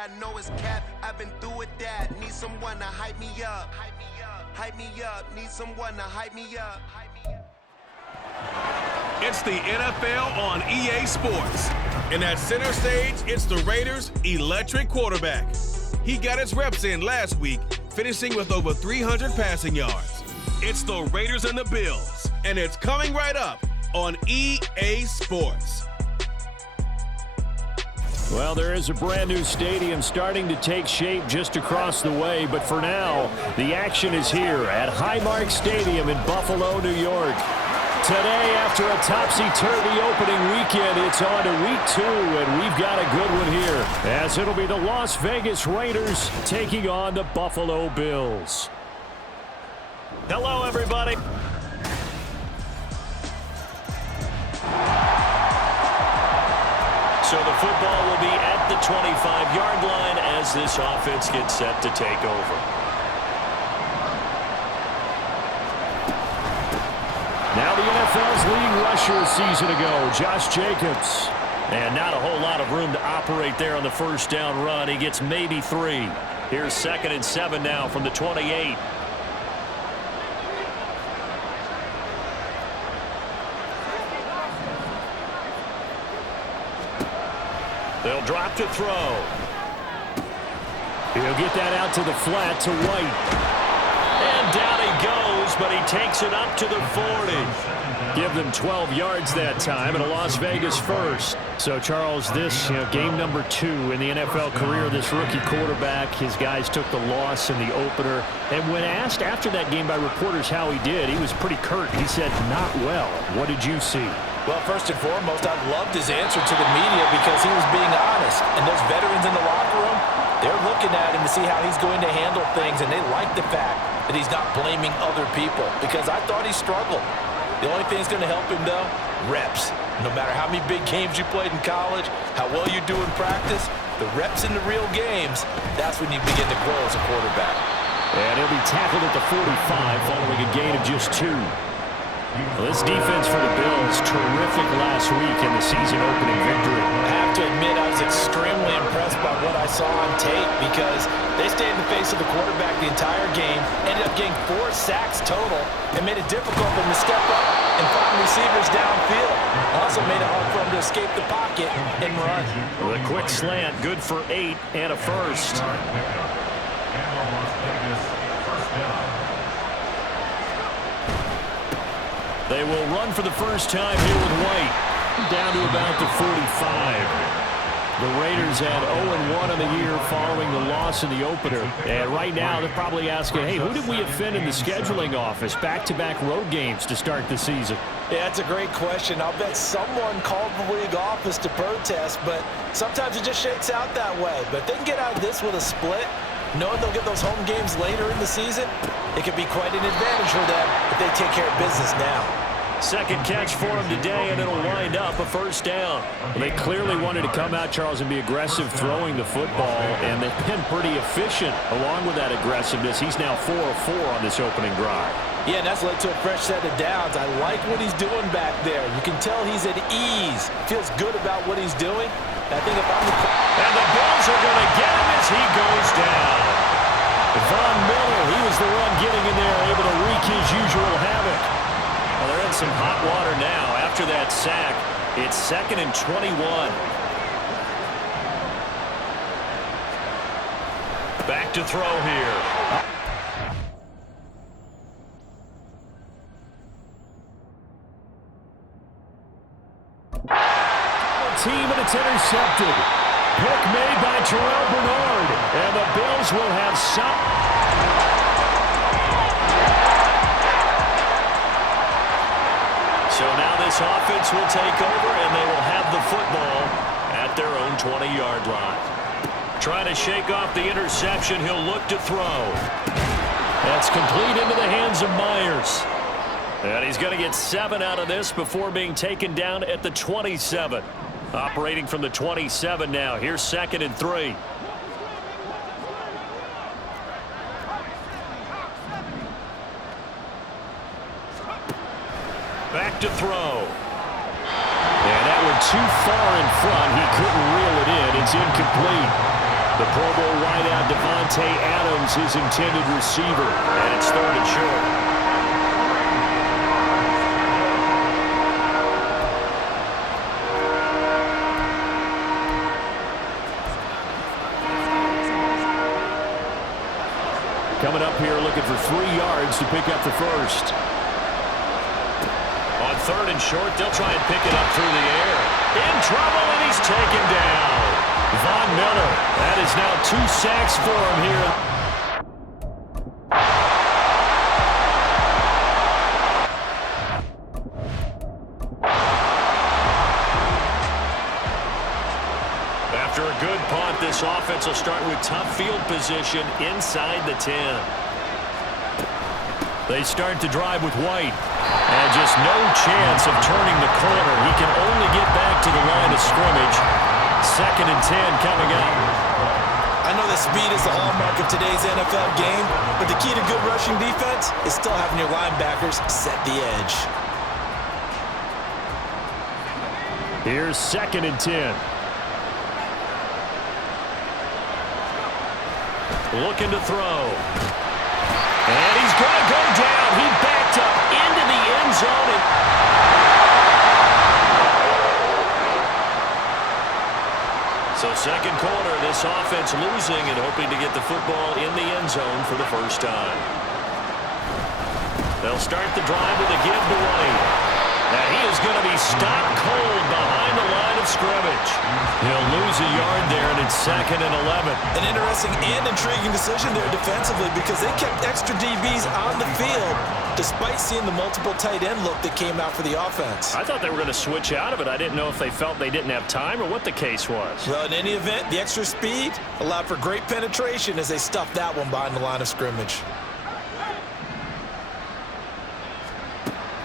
I know is cap. I've been through with that. Need someone to hype me up. Hype me up. Need someone to hype me up. It's the NFL on EA Sports. And at center stage, it's the Raiders' electric quarterback. He got his reps in last week, finishing with over 300 passing yards. It's the Raiders and the Bills, and it's coming right up on EA Sports. Well, there is a brand new stadium starting to take shape just across the way, but for now, the action is here at Highmark Stadium in Buffalo, New York. Today, after a topsy-turvy opening weekend, it's on to week 2, and we've got a good one here, as it'll be the Las Vegas Raiders taking on the Buffalo Bills. Hello, everybody. So the football will be at the 25-yard line as this offense gets set to take over. Now the NFL's leading rusher a season ago, Josh Jacobs. And not a whole lot of room to operate there on the first down run. He gets maybe 3. Here's 2nd and 7 now from the 28. They'll drop to throw. He'll get that out to the flat to White. And down he goes, but he takes it up to the 40. Give them 12 yards that time and a Las Vegas first. So, Charles, this game number 2 in the NFL career of this rookie quarterback. His guys took the loss in the opener. And when asked after that game by reporters how he did, he was pretty curt. He said, not well. What did you see? Well, first and foremost, I loved his answer to the media because he was being honest. And those veterans in the locker room, they're looking at him to see how he's going to handle things, and they like the fact that he's not blaming other people because I thought he struggled. The only thing that's going to help him, though, reps. No matter how many big games you played in college, how well you do in practice, the reps in the real games, that's when you begin to grow as a quarterback. And he'll be tackled at the 45 following a gain of just 2. Well, this defense for the Bills, terrific last week in the season-opening victory. I have to admit I was extremely impressed by what I saw on tape because they stayed in the face of the quarterback the entire game, ended up getting 4 sacks total, and made it difficult for him to step up and find receivers downfield. Also made it hard for him to escape the pocket and run. Well, a quick slant, good for 8 and a first. They will run for the first time here with White. Down to about the 45. The Raiders had 0-1 on the year following the loss in the opener. And right now they're probably asking, hey, who did we offend in the scheduling office? Back-to-back road games to start the season. Yeah, that's a great question. I'll bet someone called the league office to protest, but sometimes it just shakes out that way. But if they can get out of this with a split, knowing they'll get those home games later in the season, it could be quite an advantage for them if they take care of business now. Second catch for him today, and it'll wind up a first down. They clearly wanted to come out, Charles, and be aggressive throwing the football, and they've been pretty efficient along with that aggressiveness. He's now 4 of 4 on this opening drive. Yeah, and that's led to a fresh set of downs. I like what he's doing back there. You can tell he's at ease. Feels good about what he's doing. I think if I'm the... And the Bills are going to get him as he goes down. Von Miller, he was the one getting in there, able to wreak his usual havoc. Well, they're in some hot water now. After that sack, it's 2nd and 21. Back to throw here. Team, and it's intercepted. Pick made by Terrell Bernard. And the Bills will have some... So now this offense will take over, and they will have the football at their own 20-yard line. Trying to shake off the interception, he'll look to throw. That's complete into the hands of Myers. And he's going to get 7 out of this before being taken down at the 27. Operating from the 27 now. Here's 2nd and 3. Back to throw. And that one too far in front. He couldn't reel it in. It's incomplete. The Pro Bowl wideout Devontae Adams, his intended receiver. And it's 3rd and short. Coming up here looking for 3 yards to pick up the first. On 3rd and short, they'll try and pick it up through the air. In trouble, and he's taken down. Von Miller, that is now 2 sacks for him here. After a good punt, this offense will start with tough field position inside the 10. They start to drive with White. And just no chance of turning the corner. He can only get back to the line of scrimmage. 2nd and 10 coming up. I know that speed is the hallmark of today's NFL game, but the key to good rushing defense is still having your linebackers set the edge. Here's 2nd and 10. Looking to throw. And he's going to go down. He backed up into the end zone. So 2nd quarter, this offense losing and hoping to get the football in the end zone for the first time. They'll start the drive with a give to White. Now he is going to be stopped cold behind the line of scrimmage. He'll lose a yard there, and it's 2nd and 11. An interesting and intriguing decision there defensively because they kept extra DBs on the field despite seeing the multiple tight end look that came out for the offense. I thought they were going to switch out of it. I didn't know if they felt they didn't have time or what the case was. Well, in any event, the extra speed allowed for great penetration as they stuffed that one behind the line of scrimmage.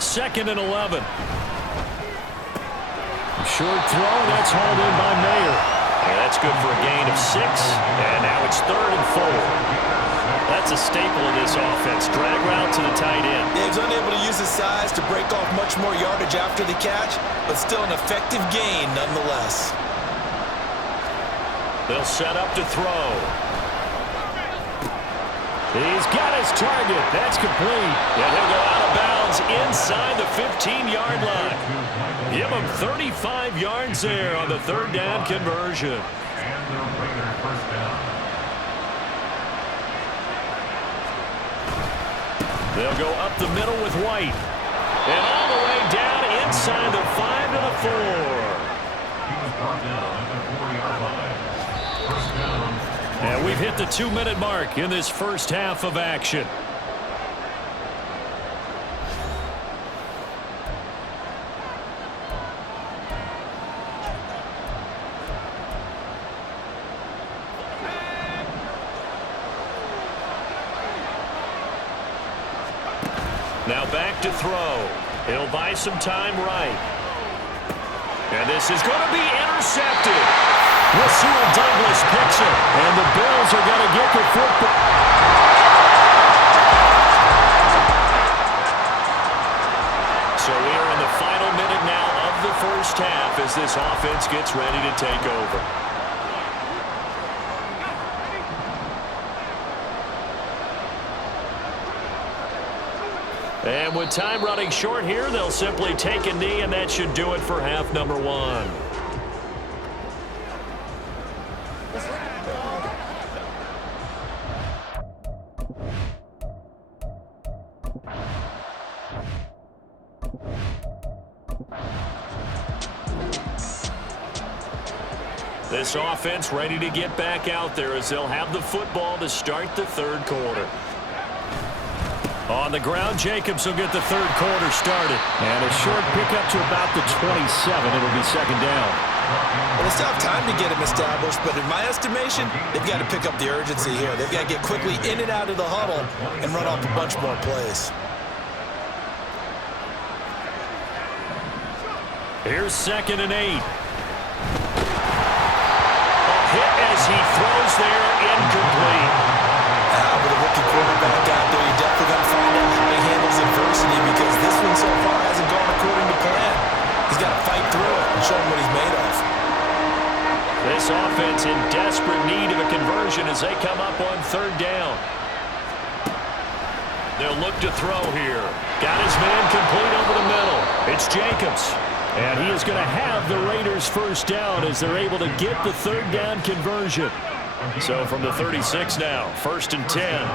2nd and 11. Short throw, that's hauled in by Mayer. And that's good for a gain of 6. And now it's 3rd and 4. That's a staple of this offense. Drag route to the tight end. Yeah, he's unable to use his size to break off much more yardage after the catch, but still an effective gain nonetheless. They'll set up to throw. He's got his target. That's complete. And he'll go out of bounds inside the 15-yard line. Give him 35 yards there on the 3rd down conversion. They'll go up the middle with White. And all the way down inside the 5 to the 4. And we've hit the 2-minute mark in this first half of action. Now back to throw. He'll buy some time right. And this is going to be intercepted. Rasul Douglas picks it. And the Bills are going to get the football. So we are in the final minute now of the first half as this offense gets ready to take over. And with time running short here, they'll simply take a knee, and that should do it for half number 1. This offense ready to get back out there as they'll have the football to start the 3rd quarter. On the ground, Jacobs will get the 3rd quarter started. And a short pickup to about the 27. It'll be 2nd down. Well, they still have time to get him established, but in my estimation, they've got to pick up the urgency here. They've got to get quickly in and out of the huddle and run off a bunch more plays. Here's 2nd and 8. A hit as he throws there, incomplete. With a rookie quarterback out there, you're definitely going to find out how he handles adversity because this one so far hasn't gone according to plan. He's got to fight through it and show him what he's made of. This offense in desperate need of a conversion. conversion as they come up on third down. They'll look to throw here. Got his man complete over the middle. It's Jacobs. And he is going to have the Raiders first down as they're able to get the third down conversion. So from the 36 now, 1st and 10.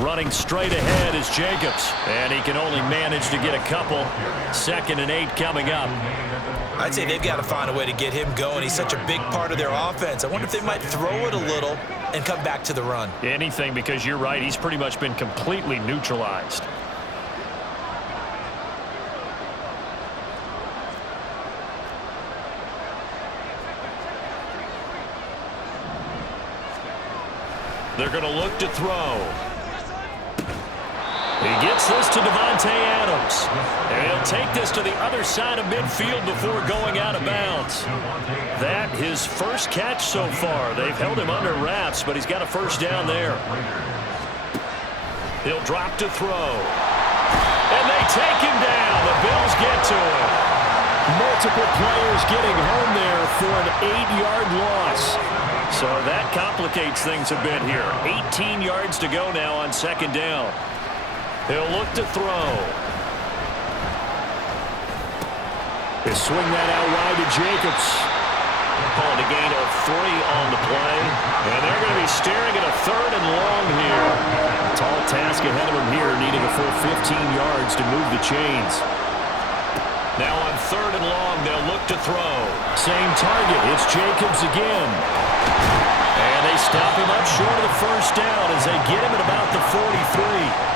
Running straight ahead is Jacobs. And he can only manage to get a couple. 2nd and 8 coming up. I'd say they've got to find a way to get him going. He's such a big part of their offense. I wonder if they might throw it a little and come back to the run. Anything, because you're right. He's pretty much been completely neutralized. They're going to look to throw. He gets this to Davante Adams. And he'll take this to the other side of midfield before going out of bounds. That his first catch so far. They've held him under wraps, but he's got a first down there. He'll drop to throw. And they take him down. The Bills get to him. Multiple players getting home there for an 8-yard loss. So that complicates things a bit here. 18 yards to go now on 2nd down. He'll look to throw. He'll swing that out wide to Jacobs. Calling a gain of 3 on the play. And they're going to be staring at a 3rd and long here. Tall task ahead of him here, needing a full 15 yards to move the chains. Now on 3rd and long, they'll look to throw. Same target. It's Jacobs again. And they stop him up short of the first down as they get him at about the 43.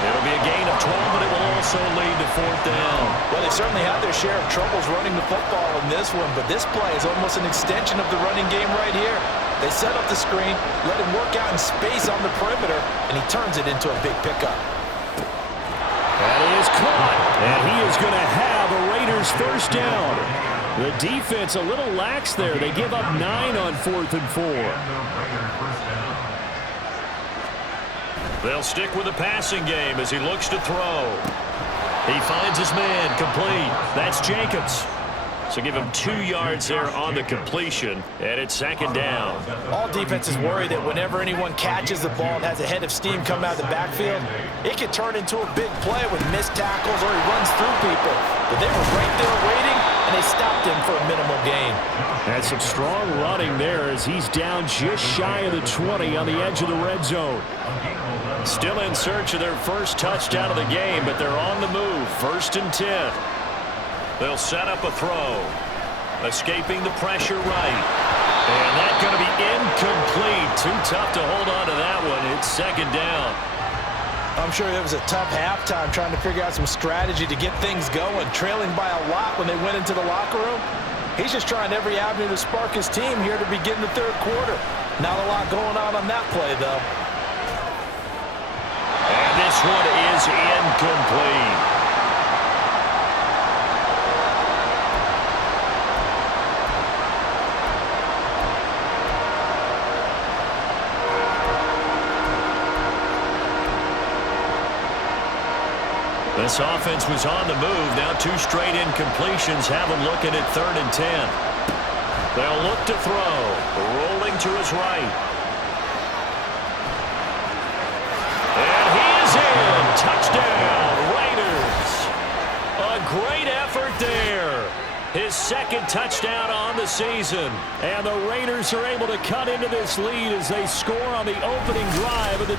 It'll be a gain of 12, but it will also lead to 4th down. Well, they certainly had their share of troubles running the football in this one, but this play is almost an extension of the running game right here. They set up the screen, let him work out in space on the perimeter, and he turns it into a big pickup. That is caught, and he is going to have a Raiders first down. The defense a little lax there. They give up 9 on 4th and 4. They'll stick with the passing game as he looks to throw. He finds his man complete. That's Jacobs. So give him 2 yards there on the completion, and it's 2nd down. All defenses worry that whenever anyone catches the ball and has a head of steam come out of the backfield, it can turn into a big play with missed tackles or he runs through people. But they were right there waiting, and they stopped him for a minimal gain. That's some strong running there as he's down just shy of the 20 on the edge of the red zone. Still in search of their first touchdown of the game, but they're on the move. 1st and 10. They'll set up a throw. Escaping the pressure right. And that's going to be incomplete. Too tough to hold on to that one. It's 2nd down. I'm sure it was a tough halftime trying to figure out some strategy to get things going. Trailing by a lot when they went into the locker room. He's just trying every avenue to spark his team here to begin the 3rd quarter. Not a lot going on that play, though. And this one is incomplete. This offense was on the move. Now 2 straight incompletions have them looking at 3rd and 10. They'll look to throw. Rolling to his right. And he is in. Touchdown, Raiders. A great effort there. His 2nd touchdown on the season. And the Raiders are able to cut into this lead as they score on the opening drive of the...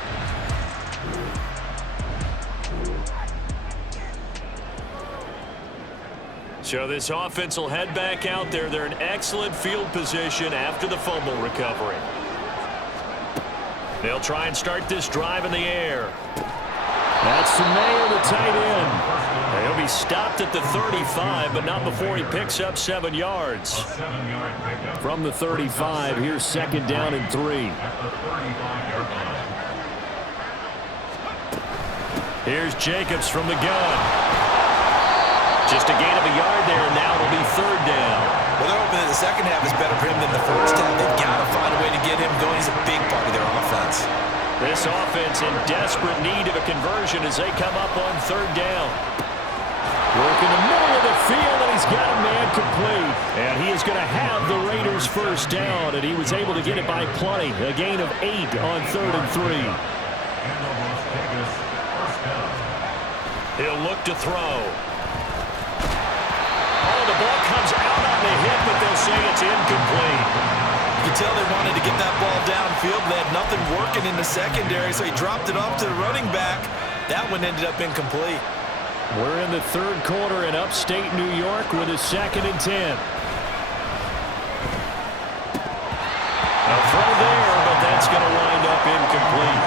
So this offense will head back out there. They're in excellent field position after the fumble recovery. They'll try and start this drive in the air. That's Mayer, the tight end. He'll be stopped at the 35, but not before he picks up 7 yards. From the 35, here's 2nd down and 3. Here's Jacobs from the gun. Just a gain of a yard there, and now it'll be 3rd down. Well, they're hoping that the second half is better for him than the first half. They've got to find a way to get him going. He's a big part of their offense. This offense in desperate need of a conversion as they come up on 3rd down. complete. And he is going to have the Raiders first down, and he was able to get it by plenty. A gain of 8 on 3rd and 3. He'll look to throw. Oh, the ball comes out on the hit, but they'll say it's incomplete. You can tell they wanted to get that ball downfield. They had nothing working in the secondary, so he dropped it off to the running back. That one ended up incomplete. We're in the 3rd quarter in upstate New York with a 2nd and 10. A throw there, but that's going to wind up incomplete.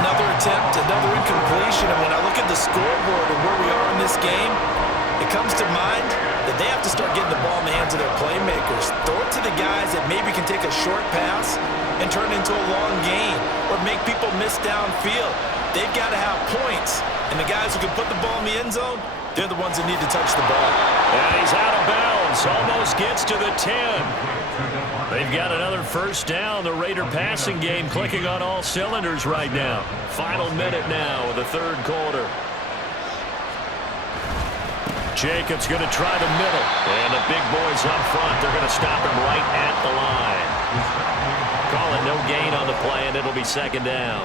Another attempt, another incompletion, and when I look at the scoreboard and where we are in this game, it comes to mind that they have to start getting the ball in the hands of their playmakers. Throw it to the guys that maybe can take a short pass and turn it into a long gain or make people miss downfield. They've got to have points, and the guys who can put the ball in the end zone, they're the ones that need to touch the ball. And he's out of bounds, almost gets to the 10. They've got another first down. The Raider passing game clicking on all cylinders right now. Final minute now of the 3rd quarter. Jacobs going to try the middle. And the big boys up front, they're going to stop him right at the line. Call it no gain on the play, and it'll be 2nd down.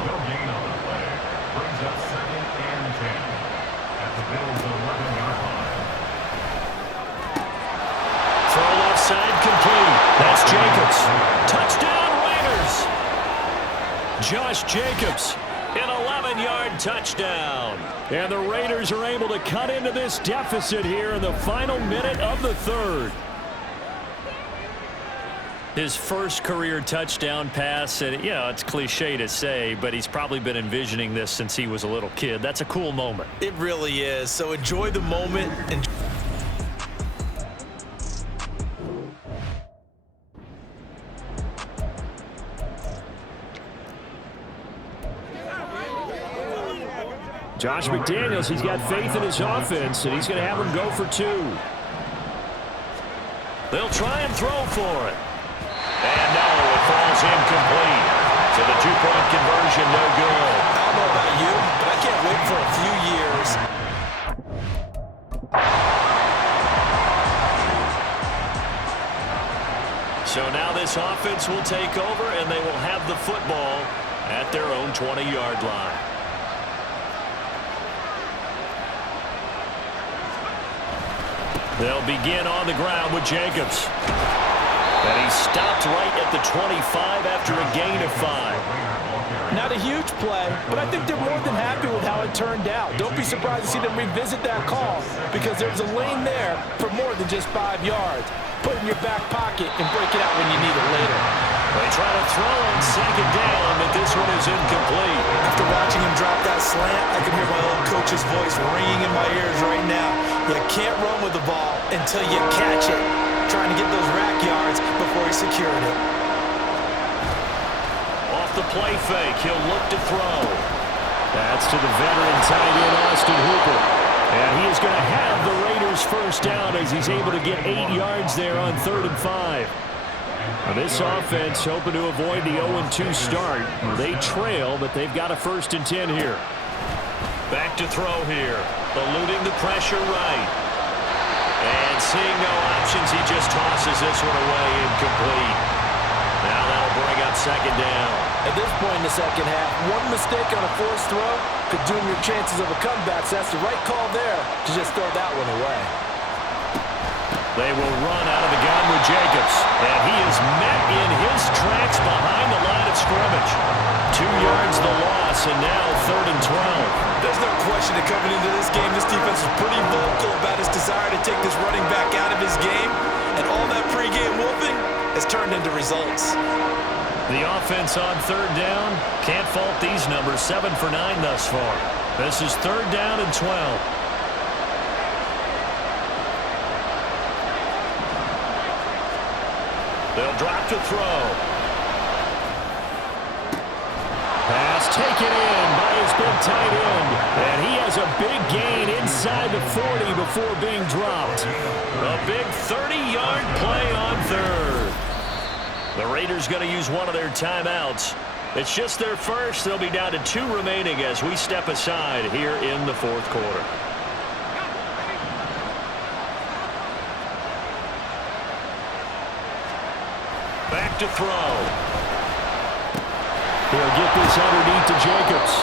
Throw left side complete. That's Jacobs. Touchdown Raiders. Josh Jacobs. An 11-yard touchdown. And the Raiders are able to cut into this deficit here in the final minute of the 3rd. His first career touchdown pass, and it's cliche to say, but he's probably been envisioning this since he was a little kid. That's a cool moment. It really is. So enjoy the moment. Josh McDaniels, he's got faith in his offense, and he's going to have him go for 2. They'll try and throw for it. And no, it falls incomplete. So the 2-point conversion, no good. I don't know about you, but I can't wait for a few years. So now this offense will take over, and they will have the football at their own 20-yard line. They'll begin on the ground with Jacobs. And he stopped right at the 25 after a gain of 5. Not a huge play, but I think they're more than happy with how it turned out. Don't be surprised to see them revisit that call because there's a lane there for more than just 5 yards. Put it in your back pocket and break it out when you need it later. They try to throw on 2nd down, but this one is incomplete. After watching him drop that slant, I can hear my old coach's voice ringing in my ears right now. You can't run with the ball until you catch it. Trying to get those rack yards before he secured it. Off the play fake, he'll look to throw. That's to the veteran tight end Austin Hooper. And he is going to have the Raiders first down as he's able to get 8 yards there on 3rd and 5. Now this offense hoping to avoid the 0-2 start. They trail, but they've got a 1st and 10 here. Back to throw here. Eluding the pressure right. And seeing no options, he just tosses this one away incomplete. Now that'll bring up 2nd down. At this point in the second half, one mistake on a forced throw could doom your chances of a comeback. So that's the right call there to just throw that one away. They will run out of the gun with Jacobs. And he is met in his tracks behind the line of scrimmage. 2 yards the loss, and now 3rd and 12. There's no question that coming into this game, this defense is pretty vocal about his desire to take this running back out of his game. And all that pregame whooping has turned into results. The offense on 3rd down, can't fault these numbers, 7 for 9 thus far. This is 3rd down and 12. They'll drop to throw. Pass taken in by his big tight end. And he has a big gain inside the 40 before being dropped. A big 30-yard play on 3rd. The Raiders going to use one of their timeouts. It's just their first. They'll be down to 2 remaining as we step aside here in the 4th quarter. to throw. He'll get this underneath to Jacobs.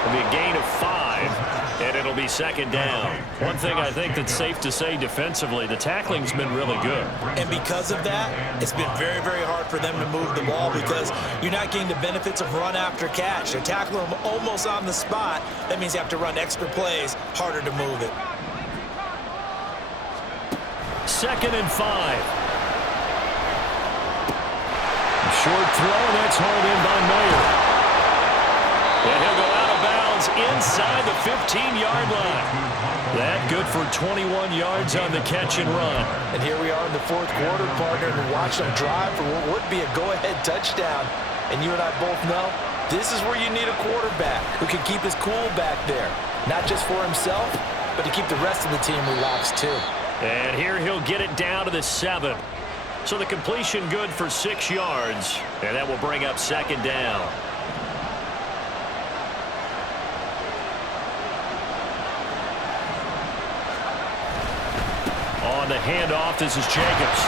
It'll be a gain of 5, and it'll be second down. One thing I think that's safe to say defensively, the tackling's been really good. And because of that, it's been very, very hard for them to move the ball because you're not getting the benefits of run after catch. They're tackling them almost on the spot. That means you have to run extra plays, harder to move it. 2nd and 5. Short throw, and that's hauled in by Mayer. And he'll go out of bounds inside the 15-yard line. That good for 21 yards on the catch and run. And here we are in the 4th quarter, partner, and watch them drive for what would be a go-ahead touchdown. And you and I both know this is where you need a quarterback who can keep his cool back there. Not just for himself, but to keep the rest of the team relaxed too. And here he'll get it down to the 7. So the completion good for 6 yards, and that will bring up second down. On the handoff, this is Jacobs.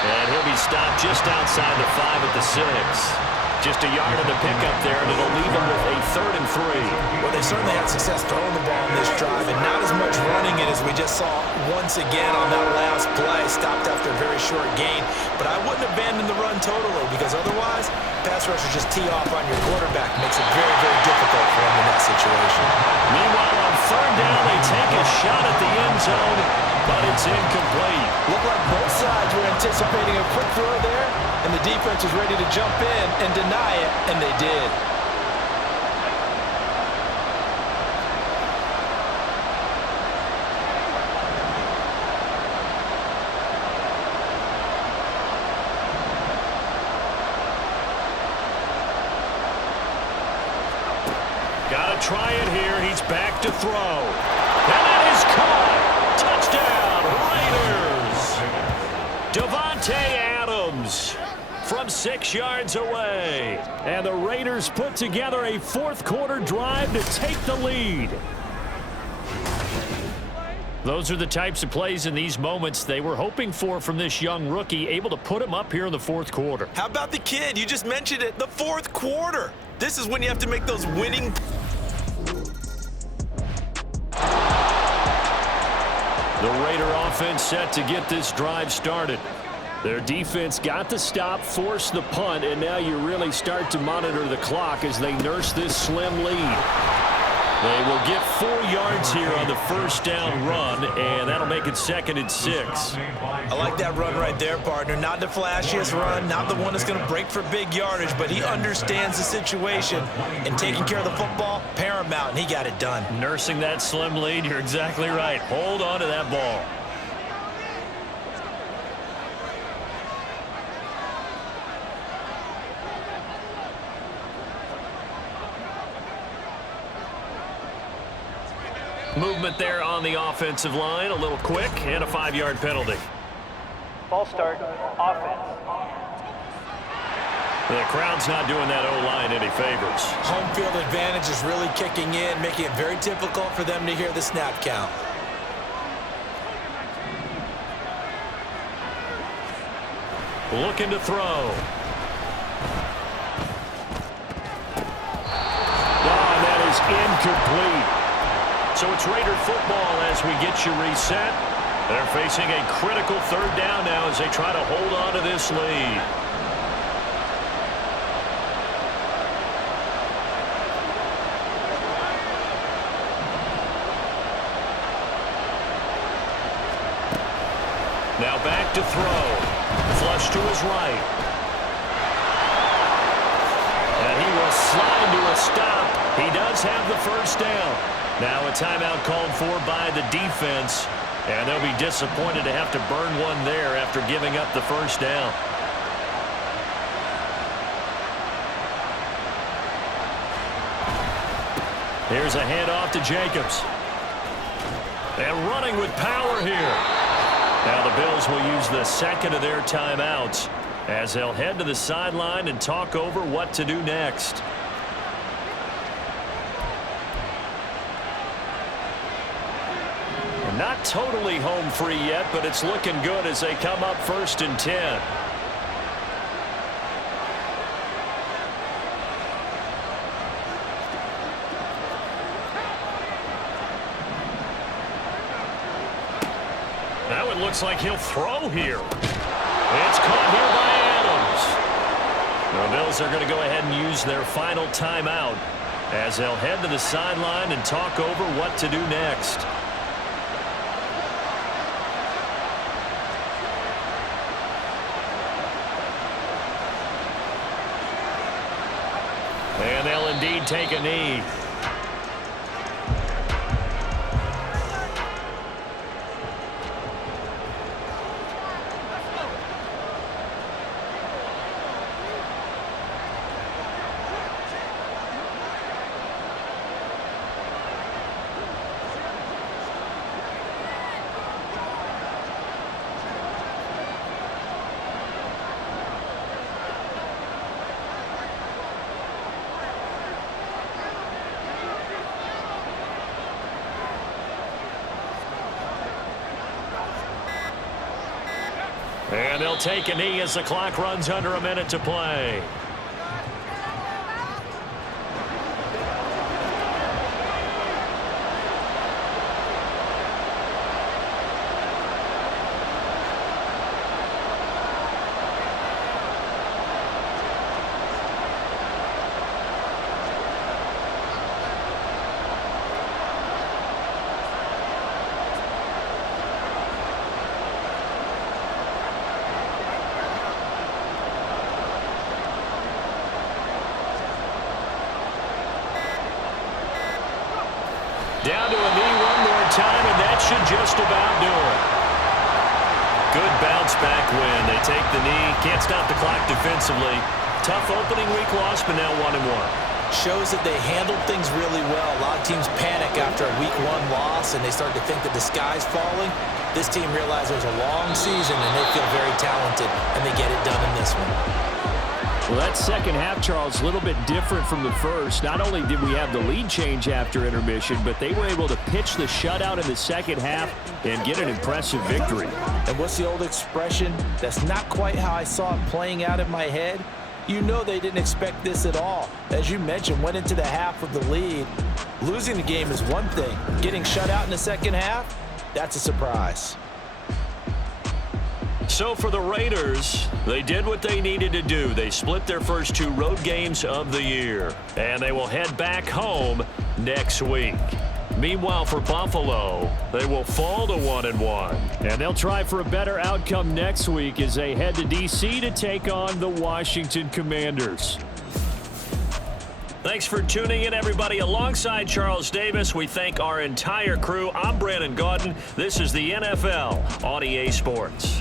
And he'll be stopped just outside the 5 at the 6. Just a yard of the pickup there, and it'll leave him with a 3rd and 3. Well, they certainly had success throwing the ball in this drive, and not as much running it as we just saw once again on that last play. Stopped after a very short gain. But I wouldn't abandon the run totally, because otherwise, pass rushers just tee off on your quarterback. Makes it very, very difficult for him in that situation. Meanwhile, on 3rd down, they take a shot at the end zone, but it's incomplete. Looked like both sides were anticipating a quick throw there, and the defense was ready to jump in and deny it, and they did. Got to try it here. He's back to throw. And that is caught. Touchdown, Raiders. Davante Adams from 6 yards away. And the Raiders put together a 4th quarter drive to take the lead. Those are the types of plays in these moments they were hoping for from this young rookie, able to put him up here in the 4th quarter. How about the kid? You just mentioned it, the 4th quarter. This is when you have to make those winning. The Raider offense set to get this drive started. Their defense got the stop, forced the punt, and now you really start to monitor the clock as they nurse this slim lead. They will get 4 yards here on the 1st down run, and that'll make it 2nd and 6. I like that run right there, partner. Not the flashiest run, not the one that's going to break for big yardage, but he understands the situation, and taking care of the football, paramount, and he got it done. Nursing that slim lead, you're exactly right. Hold on to that ball. Movement there on the offensive line, a little quick, and a 5-yard penalty. Ball start, offense. The crowd's not doing that O-line any favors. Home field advantage is really kicking in, making it very difficult for them to hear the snap count. Looking to throw. And that is incomplete. So it's Raider football as we get you reset. They're facing a critical 3rd down now as they try to hold on to this lead. Now back to throw. Flush to his right. And he will slide to a stop. He does have the 1st down. Now a timeout called for by the defense, and they'll be disappointed to have to burn one there after giving up the 1st down. Here's a handoff to Jacobs. And running with power here. Now the Bills will use the 2nd of their timeouts as they'll head to the sideline and talk over what to do next. Not totally home free yet, but it's looking good as they come up 1st and 10. Now it looks like he'll throw here. It's caught here by Adams. The Bills are going to go ahead and use their final timeout as they'll head to the sideline and talk over what to do next. And they'll indeed take a knee. And they'll take a knee as the clock runs under a minute to play. Down to a knee one more time, and that should just about do it. Good bounce back win. They take the knee. Can't stop the clock defensively. Tough opening week loss, but now 1-1. Shows that they handled things really well. A lot of teams panic after a week 1 loss, and they start to think that the sky's falling. This team realized it was a long season, and they feel very talented, and they get it done in this one. Well, that second half, Charles, a little bit different from the first. Not only did we have the lead change after intermission, but they were able to pitch the shutout in the second half and get an impressive victory. And what's the old expression? That's not quite how I saw it playing out in my head. You know they didn't expect this at all. As you mentioned, went into the half with the lead. Losing the game is one thing. Getting shut out in the second half, that's a surprise. So for the Raiders, they did what they needed to do. They split their first 2 road games of the year, and they will head back home next week. Meanwhile, for Buffalo, they will fall to 1-1, and they'll try for a better outcome next week as they head to D.C. to take on the Washington Commanders. Thanks for tuning in, everybody. Alongside Charles Davis, we thank our entire crew. I'm Brandon Gaudin. This is the NFL on EA Sports.